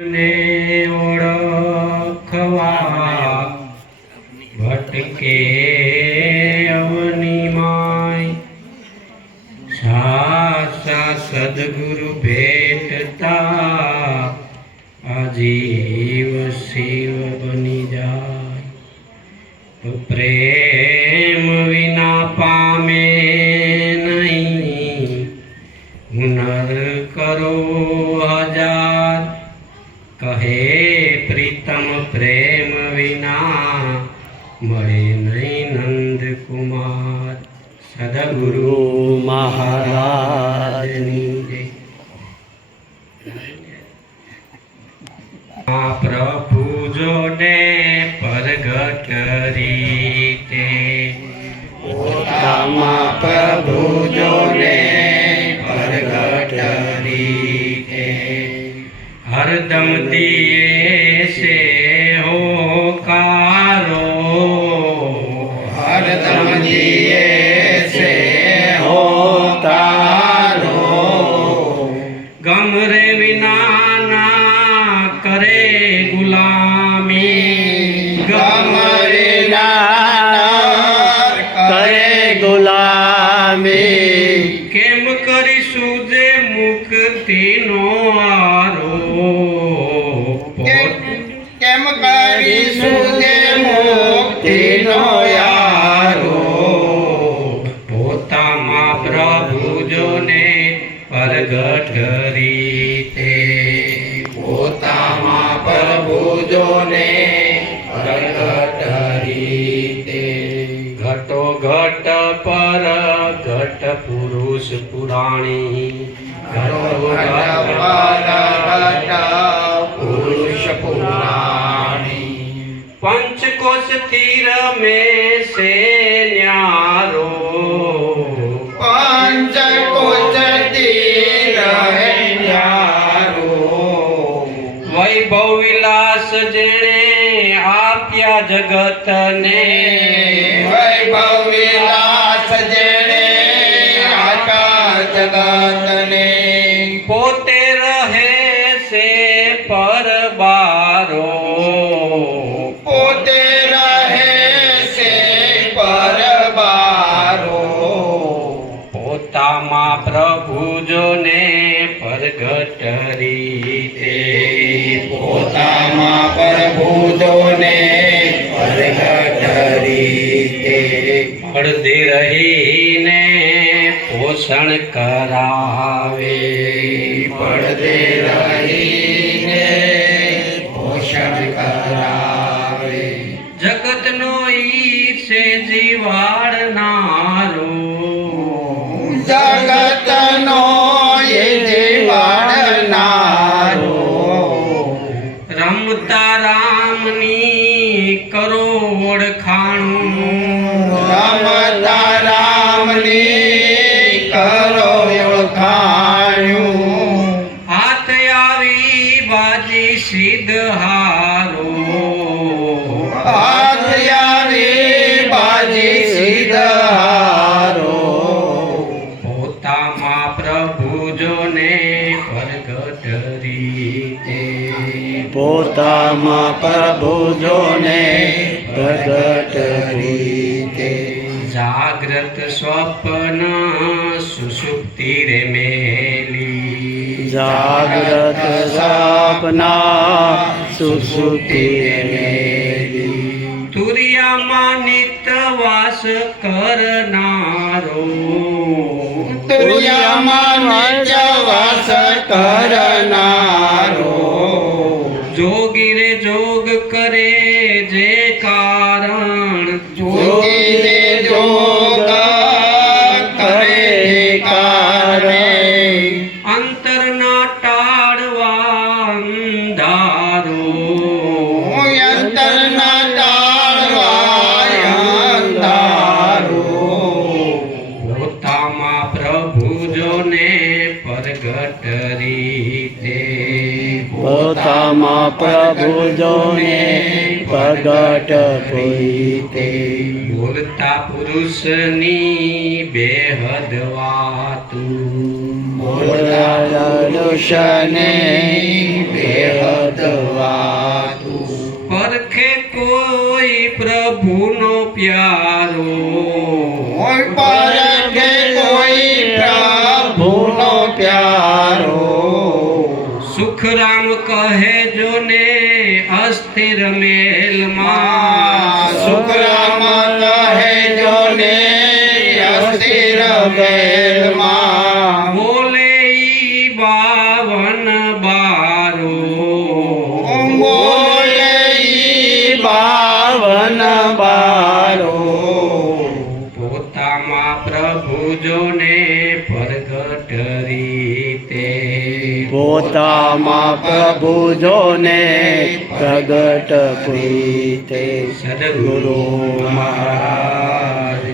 ને ઓળખવા ભટકે અવની માય સાચા સદગુરુ ભેટતા આજીવ શિવ બની જાય તો પ્રેમ વિના પામે નહીં હુનર કરો હજાર કહે પ્રીતમ પ્રેમ વિના મળે નહીં નંદ કુમાર સદગુરુ મહારાજની જય। પ્રભુ જોને પરગટ રીતે પોતામાં પ્રભુ જોને પરગટ રીતે હરદમ દિયે છે હોકારો હરદમ દિયે છે હોકારો ગમરે વિના ના કરે ગુલામી ગમરે ના કરે ગુલામી કેમ કરીશું જે મુક્તિનો કેમ કરીશું જે મુક્તિનો યારો પોતામાં પ્રભુ જોને પરગટ રીતે પોતામાં પ્રભુ જોને પરગટ રીતે ઘટો ઘટ પર ઘટ પુરુષ પુરાણી ઘટો ઘટ પર પુરુષ પુરાણી पंचकोश तीर में से न्यारो पंचकोश तीर है न्यारो वैभव विलास जेणे आप्या जगत ने वैभव विलास जेणे आप्या जगत ने पोते रहे से परबारो पोते रहे से परबारो पोताમાં પ્રભુ જોને પરગટ રીતે પોતામાં પ્રભુ જોને પરગટ રીતે પડદે રહીને પોષણ કરાવે પડદે રહીને પોષણ કરાવે જગતનો ઈશે જીવાડનારો જગતનો એ જીવાડનારો રમતા રામની કરો ઓળખાણું રમતા રામની કરો ઓળખાણું હાથ આવી બાજી સિદ્ધ હારો હાથ આવી બાજી સિદ્ધ હારો પોતામાં પ્રભુ જોને પરગટ રીતે પોતામાં પ્રભુ જોને પ્રગટ રીતે જાગ્રત સ્વપ્ન સુષુપ્તિ રે મેલી જાગ્રત સપના સુષુપ્તિ રે મેલી તુરિયામાં નિત્યવાસ કરનારો તુરિયામાં નિત્યવાસ કરનારો જોગી રે જોગ કરે જે કારણ જોગી રે જોગ કરે કારણ અંતરના ટાળવા અંધારો અંતરના ટાળવા અંધારો પોતામાં પ્રભુ જોને પરગટ રીતે પોતામાં પ્રભુ જોને પ્રગટ રીતે બોલતા પુરુષની બેહદ વાતું બોલાડુષને બેહદ વાતું પરખે કોઈ પ્રભુનો પ્યારો પરખે કોઈ પ્રભુનો પ્યારો સુખરામ કહે જો ને અસ્થિર મેલમાં સુખરામ કહે જો ને અસ્થિર મેલમાં બોલે ઈ 52 બારો બોલે ઈ 52 બારો પોતામાં પ્રભુ જોને પ્રગટ રીતે પોતામાં પ્રભુ જોને પ્રગટ પ્રીતે સદગુરુ મહારાજ